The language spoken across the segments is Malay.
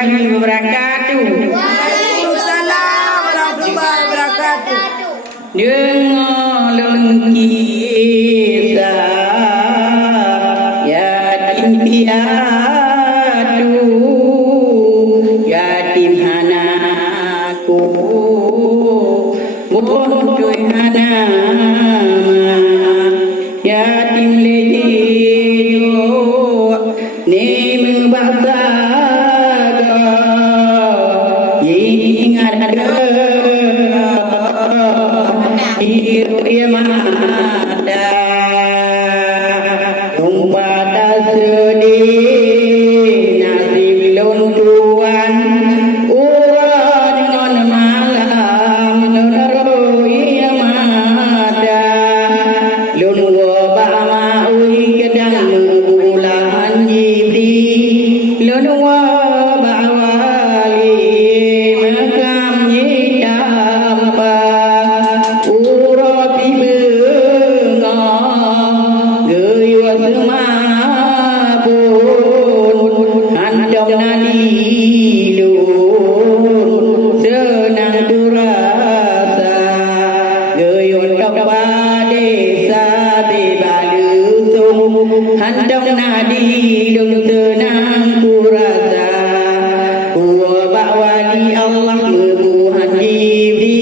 warahmatullahi wabarakatuh. Waalaikumsalam warahmatullahi wabarakatuh. Dengar kisah yatim piatu, yatim anakku, bodoh anak, yatim lejo, ni membaksa ingat ada hidup yang ada tumpah tak sedih nasib lun tuan urang dengan malam lun yang ada lun wabak maui kedang bulan jibri lun wabak wali makam hitam apa urapi bengah geywa semabun handong nadi lun senang turasa geyon kapa desa bebalusung handong nadi lun senang turasa kuwabak wali Allah mebuhan jibri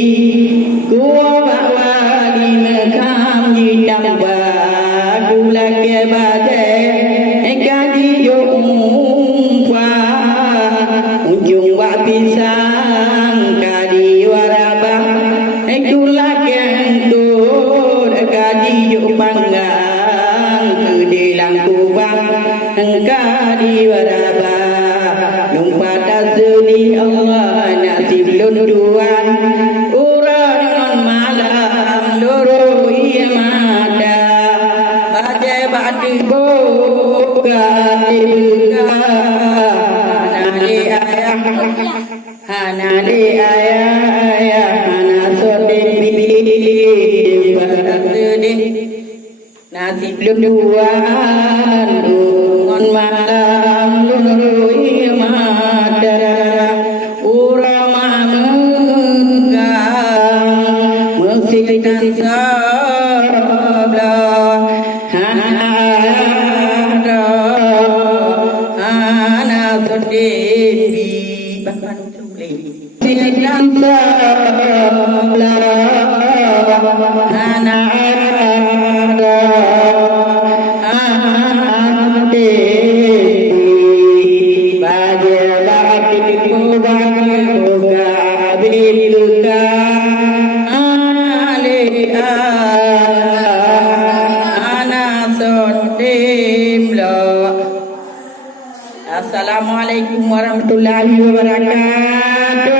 kuwabak wali makam hitam bagula ke badai kaji jumpa ujung wak pisang kadi warabah itulah kentur kadi jupanggang kedelang kubang kadi warabah lumpah tak sedih Allah nasib lunduan urang dengan malam loro ia mada bajai badi buka dibuka nali ayah hanali ayah hana sodin bibi pada sedih nasib lunduan dengan malam loro ia mada urama menggang musikan sablah hana sedebi bahkan musikan sablah hana Assalamualaikum warahmatullahi wabarakatuh.